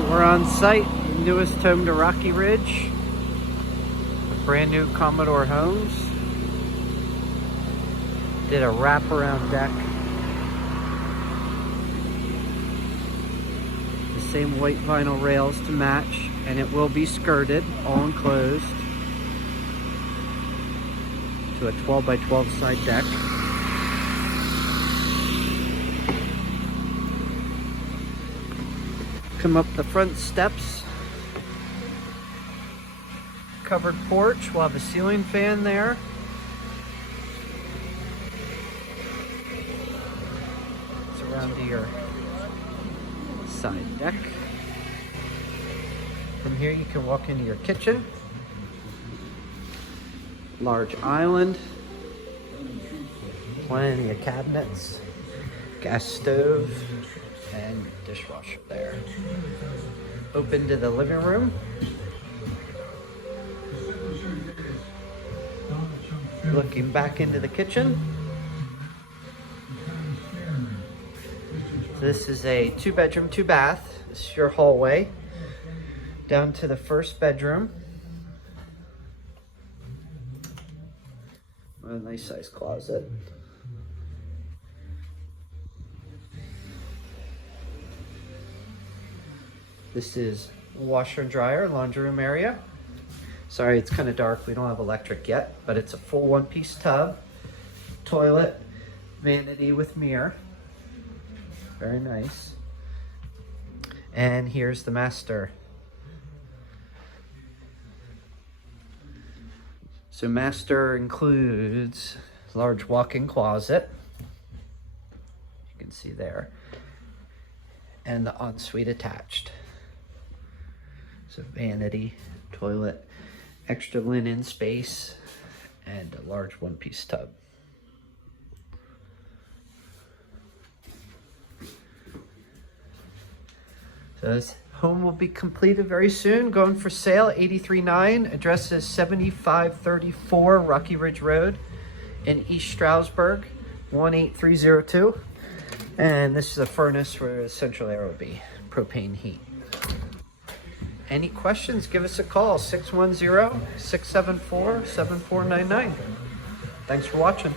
right, we're on site, newest home to Rocky Ridge, a brand new Commodore Homes. Did a wraparound deck. The same white vinyl rails to match, and it will be skirted, all enclosed, to a 12 by 12 side deck. Come up the front steps. Covered porch. We'll have a ceiling fan there. It's around to your side deck. From here you can walk into your kitchen. Large island. Plenty of cabinets. Gas stove. And dishwasher there. Open to the living room. Looking back into the kitchen. So this is a 2-bedroom, 2-bath. This is your hallway. Down to the first bedroom. A nice size closet. This is washer and dryer, laundry room area. Sorry, it's kind of dark. We don't have electric yet, but it's a full one-piece tub, toilet, vanity with mirror. Very nice. And here's the master. So master includes large walk-in closet. You can see there. And the ensuite attached. So vanity, toilet, extra linen space, and a large one-piece tub. So this home will be completed very soon, going for sale, 83.9. Address is 7534 Rocky Ridge Road in East Stroudsburg, 18302. And this is a furnace where the central air will be, propane heat. Any questions, give us a call, 610-674-7499. Thanks for watching.